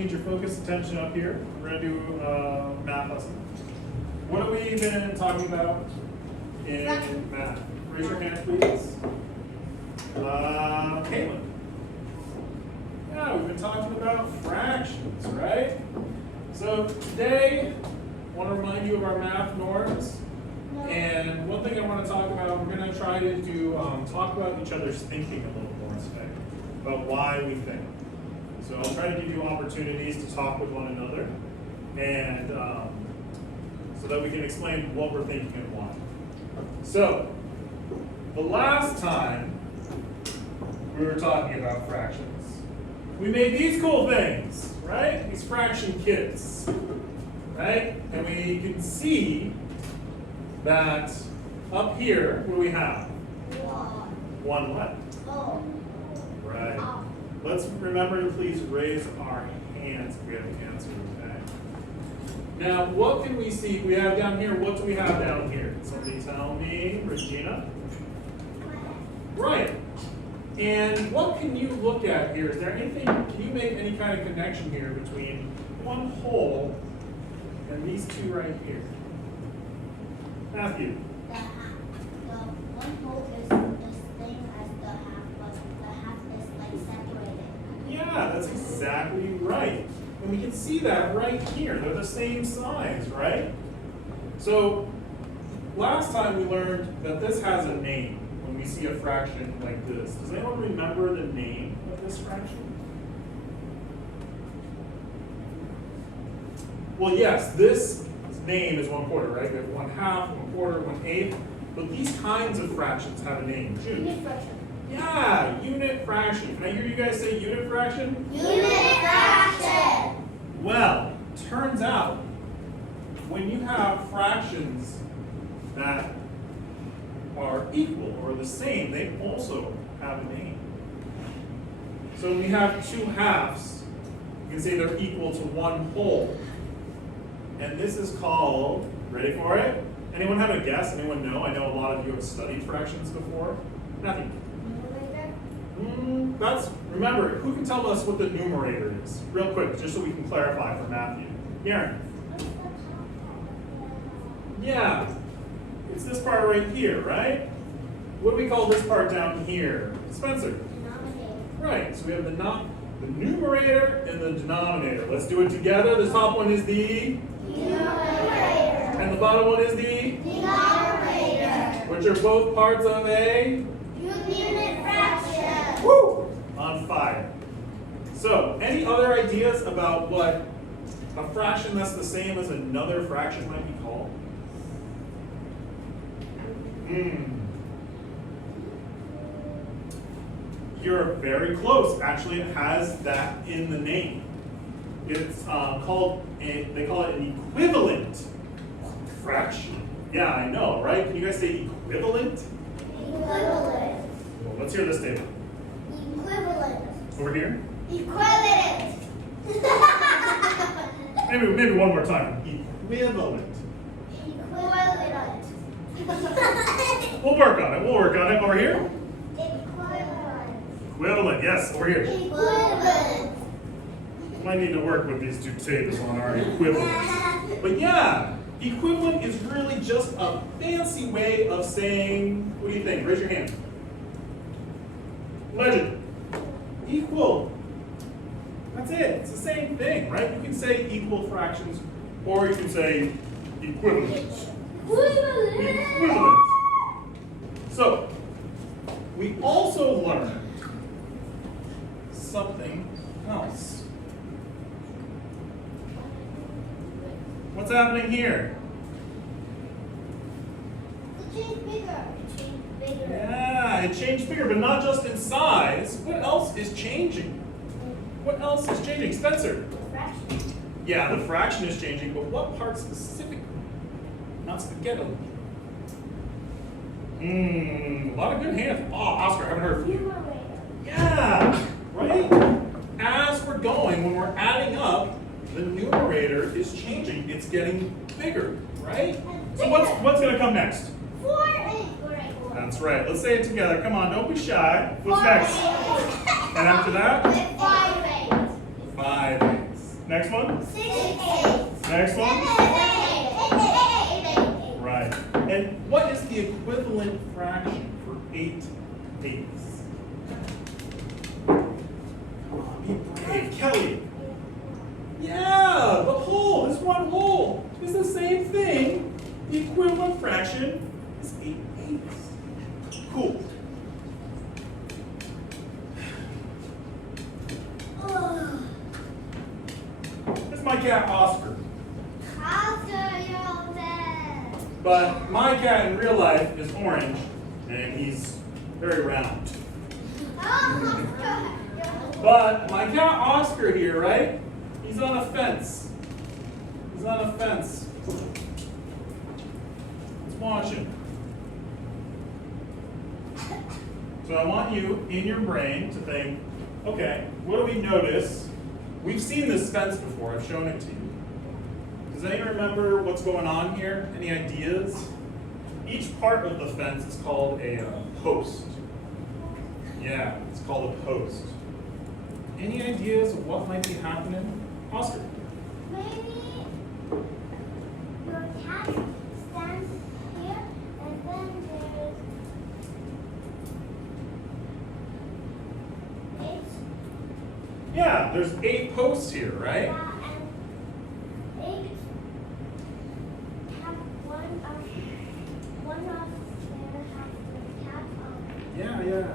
need your focused attention up here. We're going to do a math lesson. What have we been talking about in math? Raise your hand, please. Caitlin. Yeah, we've been talking about fractions, right? So today, I want to remind you of our math norms. And one thing I want to talk about, we're going to try to do talk about each other's thinking a little more today, about why we think. So I'll try to give you opportunities to talk with one another, and so that we can explain what we're thinking and why. So the last time we were talking about fractions, we made these cool things, right? These fraction kits, right? And we can see that up here, what do we have? One what? Right. Let's remember to please raise our hands if we have the answer, okay? Now, what can we see? We have down here, what do we have down here? Somebody tell me, Regina? Right. And what can you look at here? Is there anything, can you make any kind of connection here between one whole and these two right here? Matthew. The one whole is the same as the half, but the half is like separated. Yeah, that's exactly right. And we can see that right here. They're the same size, right? So last time we learned that this has a name when we see a fraction like this. Does anyone remember the name of this fraction? Well, yes, this name is 1/4, right? We have 1/2, 1/4, 1/8. But these kinds of fractions have a name. Jude. Unit fraction. Yeah, unit fraction. Can I hear you guys say unit fraction? Unit fraction. Well, turns out when you have fractions that are equal or the same, they also have a name. So when we have two halves, you can say they're equal to one whole. And this is called, ready for it? Anyone have a guess? Anyone know? I know a lot of you have studied fractions before. Nothing. That's, remember, who can tell us what the numerator is? Real quick, just so we can clarify for Matthew. Karen. Yeah. It's this part right here, right? What do we call this part down here? Spencer. Denominator. Right, so we have the numerator and the denominator. Let's do it together. The top one is the Numerator. and the bottom one is the Denominator. which are both parts of a Unit fraction. woo! On fire. So, any other ideas about what a fraction that's the same as another fraction might be called? You're very close. Actually, it has that in the name. It's called they call it an equivalent fraction. Yeah, I know, right? Can you guys say equivalent? Equivalent. Well, let's hear this statement. Equivalent. Over here. Equivalent. Maybe one more time. Equivalent. Equivalent. We'll work on it. Over here. Equivalent. Equivalent. Yes, over here. Equivalent. Might need to work with these two tables on our equivalents. But yeah, equivalent is really just a fancy way of saying, what do you think? Raise your hand. Legend. Equal. That's it. It's the same thing, right? You can say equal fractions, or you can say equivalents. Equivalent. So, we also learned something else. What's happening here? It changed bigger. It changed bigger. Yeah, it changed bigger, but not just in size. What else is changing? What else is changing? Spencer? Fraction. Yeah, the fraction is changing, but what part specifically? Not spaghetti. A lot of good hands. Oh, Oscar, I haven't heard from you. Numerator. Yeah, right? As we're going, when we're adding up, the numerator is changing. It's getting bigger, right? So what's going to come next? 4 and 4. That's right. Let's say it together. Come on, don't be shy. What's next? And after that? 5 8. 5/8. Next one? 6, 8. Next one? 8. Right. And what is the equivalent fraction for 8 eighths? Come on, be brave. Kelly. Yeah, the whole, this one whole is the same thing. The equivalent fraction is 8 eighths. Cool. This is my cat Oscar. But my cat in real life is orange, and he's very round. But my cat Oscar here, right? He's on a fence. He's on a fence. Let's watch him. So I want you, in your brain, to think, okay, what do we notice? We've seen this fence before. I've shown it to you. Does anyone remember what's going on here? Any ideas? Each part of the fence is called a post. Yeah, it's called a post. Any ideas of what might be happening? Oscar. Maybe your cat stands here and then there's 8. Yeah, there's 8 posts here, right? Yeah, and 8 have one of there has the cat on. Yeah.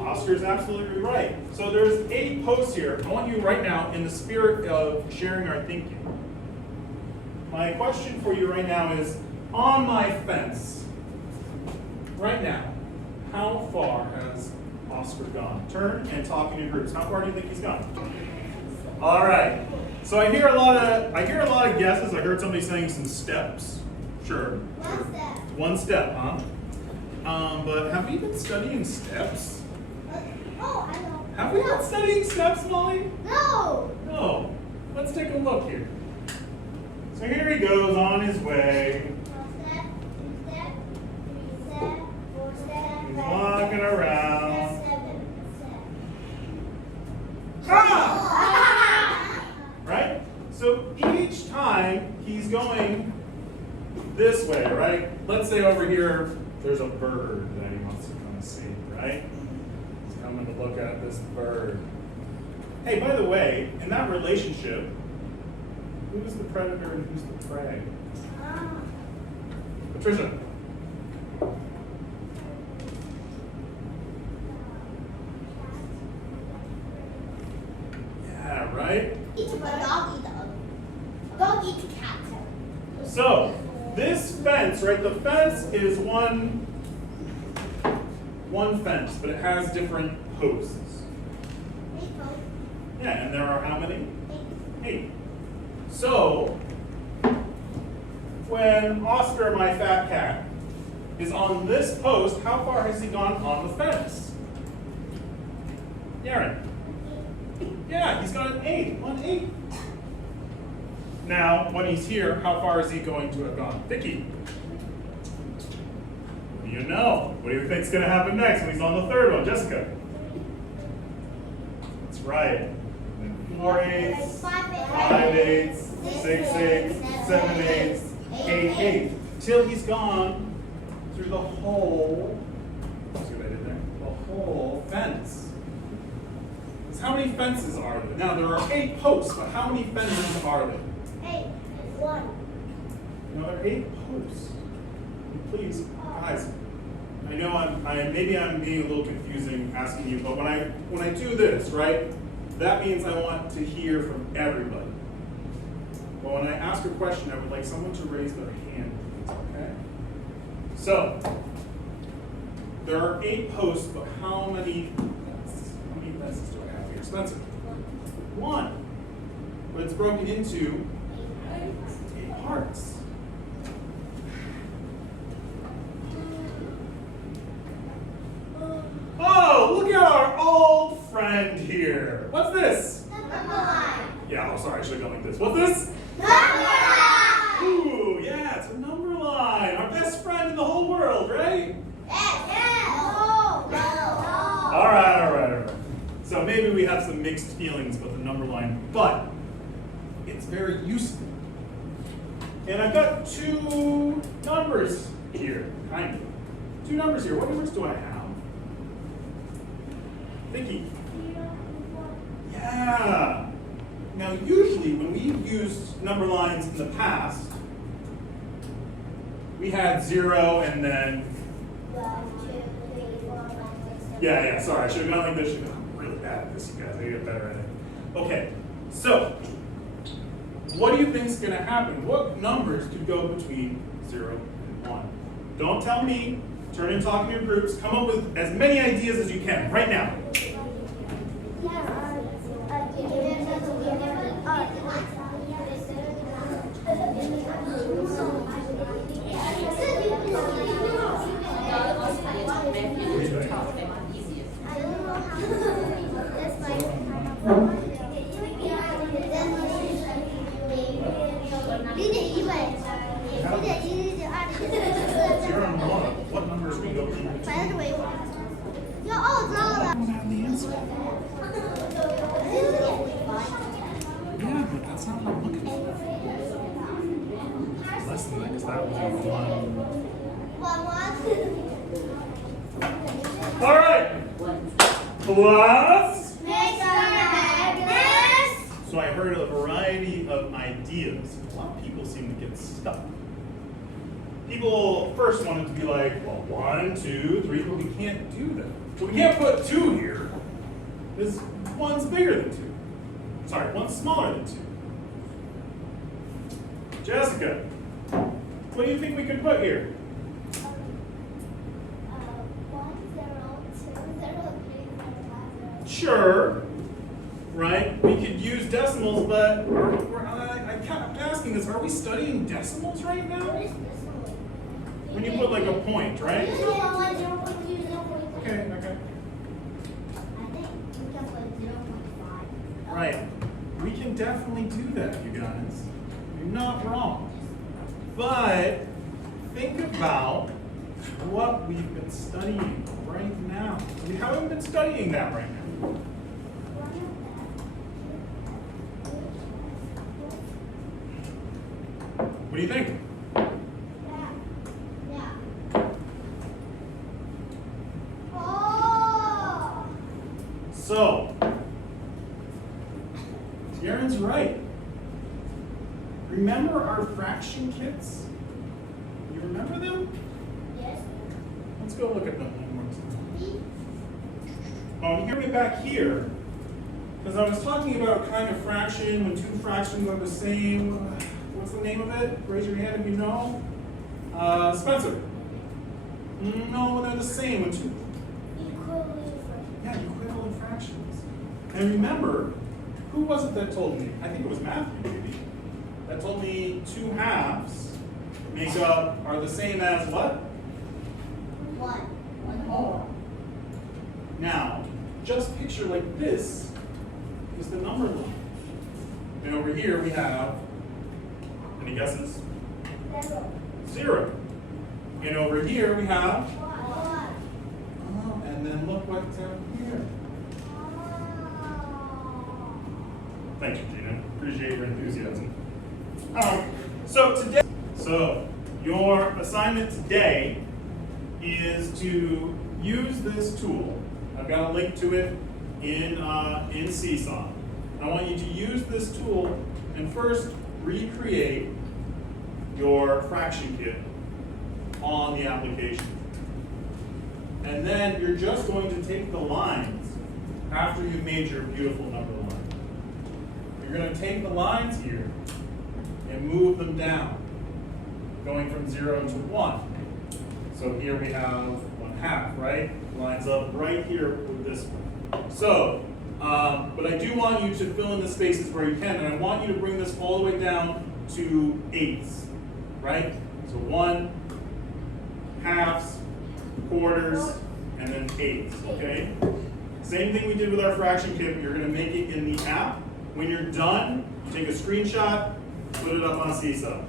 Oscar's absolutely right. So there's 8 posts here. I want you right now, in the spirit of sharing our thinking, my question for you right now is, on my fence, right now, how far has Oscar gone? Turn and talk in your groups. How far do you think he's gone? All right. So I hear a lot of guesses. I heard somebody saying some steps. Sure. One step, huh? But have we been studying steps? Oh, I know. Have we been studying steps, Molly? No. No. Let's take a look here. So here he goes on his way. 1 step, 2 step, 3 step, 4 step. He's walking around. 7 step. Ah! Right? So each time he's going this way, right? Let's say over here there's a bird that he wants to come see, right? He's coming to look at this bird. Hey, by the way, in that relationship, who's the predator and who's the prey? Patricia. Yeah, right? Dog eats cat. So, this fence, right? The fence is one fence, but it has different posts. Yeah, and there are how many? 8. So, when Oscar, my fat cat, is on this post, how far has he gone on the fence? Yaren. Yeah, he's got an 8, 1/8. Now, when he's here, how far is he going to have gone? Vicky. What do you know? What do you think is going to happen next when he's on the third one? Jessica. That's right. 4/8, 5/8, 6/8, 7/8, 8/8, till he's gone through the whole. See what I did there? The whole fence. So how many fences are there? Now there are 8 posts, but how many fences are there? 8. 1. No, there are 8 posts. Please, guys. I know maybe I'm being a little confusing asking you, but when I do this, right? That means I want to hear from everybody. But when I ask a question, I would like someone to raise their hand, please, okay? So, there are 8 posts, but how many fences do I have here? Spencer? 1. But it's broken into 8 parts. Oh, look at our old friend here. What's this? Yeah, oh, sorry, I should have gone like this. What's this? Ooh, yeah, it's a number line. Our best friend in the whole world, right? All right. So maybe we have some mixed feelings about the number line, but it's very useful. And I've got two numbers here, kind of. Two numbers here. What numbers do I have? Vicky. Yeah. Now, usually when we've used number lines in the past, we had 0 and then. 1, 2, 3, 4, 5, 6, 7. Yeah, sorry. I should have gone like this. I'm really bad at this, you guys. I gotta get better at it. Okay, so what do you think is going to happen? What numbers could go between 0 and 1? Don't tell me. Turn and talk in your groups. Come up with as many ideas as you can right now. What numbers can go between? I don't have the answer. Yeah, but that's not what I'm looking for. Less than that, because that would be 1. All right. Plus. So I heard a variety of ideas. A lot of people seem to get stuck. People first wanted to be like, well, 1, 2, 3, but we can't do that. So we can't put 2 here, because 1's bigger than 2. Sorry, 1's smaller than 2. Jessica, what do you think we could put here? 1, 0, 2, 0, 3, 4, 5, 6. Sure, right? We could use decimals, but I kept asking this, are we studying decimals right now? When you put like a point, right? Okay. I think we can put 0.5. Right. We can definitely do that, you guys. You're not wrong. But think about what we've been studying right now. We haven't been studying that right now. What do you think? So, Darren's right. Remember our fraction kits? You remember them? Yes. Let's go look at them one more time. Oh, you hear me back here? Because I was talking about kind of fraction when two fractions are the same. What's the name of it? Raise your hand if you know. Spencer. No, they're the same when two. Yeah, equivalent fractions. And remember, who was it that told me? I think it was Matthew, maybe. That told me 2 halves are the same as what? 1 whole. Now, just picture like this is the number line. And over here we have, any guesses? 0. And over here we have, and then look what's out here. Thank you, Gina. Appreciate your enthusiasm. So your assignment today is to use this tool. I've got a link to it in Seesaw. I want you to use this tool and first recreate your fraction kit on the application. And then you're just going to take the lines after you've made your beautiful number line. You're going to take the lines here and move them down, going from 0 to 1. So here we have 1/2, right? Lines up right here with this one. So, but I do want you to fill in the spaces where you can, and I want you to bring this all the way down to 8ths, right? So 1, halves, quarters, and then 8ths, okay? Same thing we did with our fraction kit, but you're going to make it in the app. When you're done, you take a screenshot, put it up on Seesaw.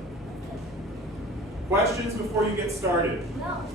Questions before you get started? No.